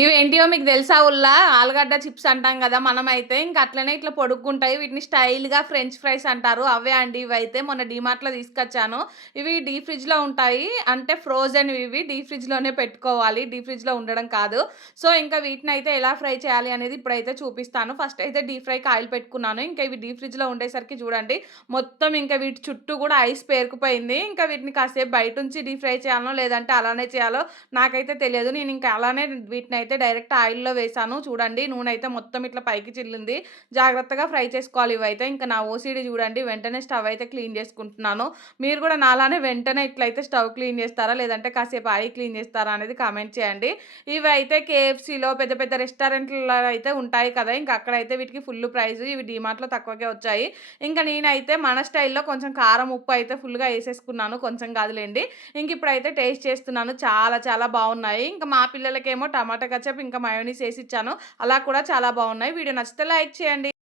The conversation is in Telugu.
ఇవి ఏంటియో మీకు తెలుసా ఉల్లా? ఆలుగడ్డ చిప్స్ అంటాం కదా మనమైతే ఇంకా అట్లనే ఇట్లా పొడుక్కుంటాయి. వీటిని స్టైల్గా ఫ్రెంచ్ ఫ్రైస్ అంటారు. అవే అండి ఇవి అయితే మొన్న డీమార్ట్లో తీసుకొచ్చాను. ఇవి డీ ఫ్రిడ్జ్లో ఉంటాయి. అంటే ఫ్రోజన్ ఇవి. డీ ఫ్రిడ్జ్లోనే పెట్టుకోవాలి. డీ ఫ్రిడ్జ్లో ఉండడం కాదు. సో ఇంకా వీటిని అయితే ఎలా ఫ్రై చేయాలి అనేది ఇప్పుడైతే చూపిస్తాను. ఫస్ట్ అయితే డీ ఫ్రైకి ఆయిల్ పెట్టుకున్నాను. ఇంకా ఇవి డీ ఫ్రిడ్జ్లో ఉండేసరికి చూడండి. మొత్తం ఇంకా వీటి చుట్టూ కూడా ఐస్ పేరుకుపోయింది. ఇంకా వీటిని కాసేపు బయట నుంచి డీ ఫ్రై చేయాలో లేదంటే అలానే చేయాలో నాకైతే తెలియదు. నేను ఇంకా అలానే వీటిని అయితే డైరెక్ట్ ఆయిల్లో వేసాను. చూడండి నూనె అయితే మొత్తం ఇట్లా పైకి చిల్లింది. జాగ్రత్తగా ఫ్రై చేసుకోవాలి ఇవైతే. ఇంకా నా ఓసీడీ చూడండి వెంటనే స్టవ్ అయితే క్లీన్ చేసుకుంటున్నాను. మీరు కూడా నాలానే వెంటనే ఇట్లయితే స్టవ్ క్లీన్ చేస్తారా? లేదంటే కాసేపు ఆయి క్లీన్ చేస్తారా అనేది కామెంట్ చేయండి. ఇవి అయితే కేఎఫ్సీలో పెద్ద పెద్ద రెస్టారెంట్లలో అయితే ఉంటాయి కదా. ఇంకా అక్కడైతే వీటికి ఫుల్ ప్రైస్ ఇవి డిమార్ట్లో తక్కువకే వచ్చాయి. ఇంకా నేనైతే మన స్టైల్లో కొంచెం కారం ఉప్పు అయితే ఫుల్గా వేసేసుకున్నాను. కొంచెం కాదులేండి. ఇంక ఇప్పుడైతే టేస్ట్ చేస్తున్నాను. చాలా చాలా బాగున్నాయి. ఇంకా మా పిల్లలకేమో టమాటా కచ్చప్ ఇంకా మయోనీస్ వేసి ఇచ్చాను. అలా కూడా చాలా బాగున్నాయి. వీడియో నచ్చితే లైక్ చేయండి.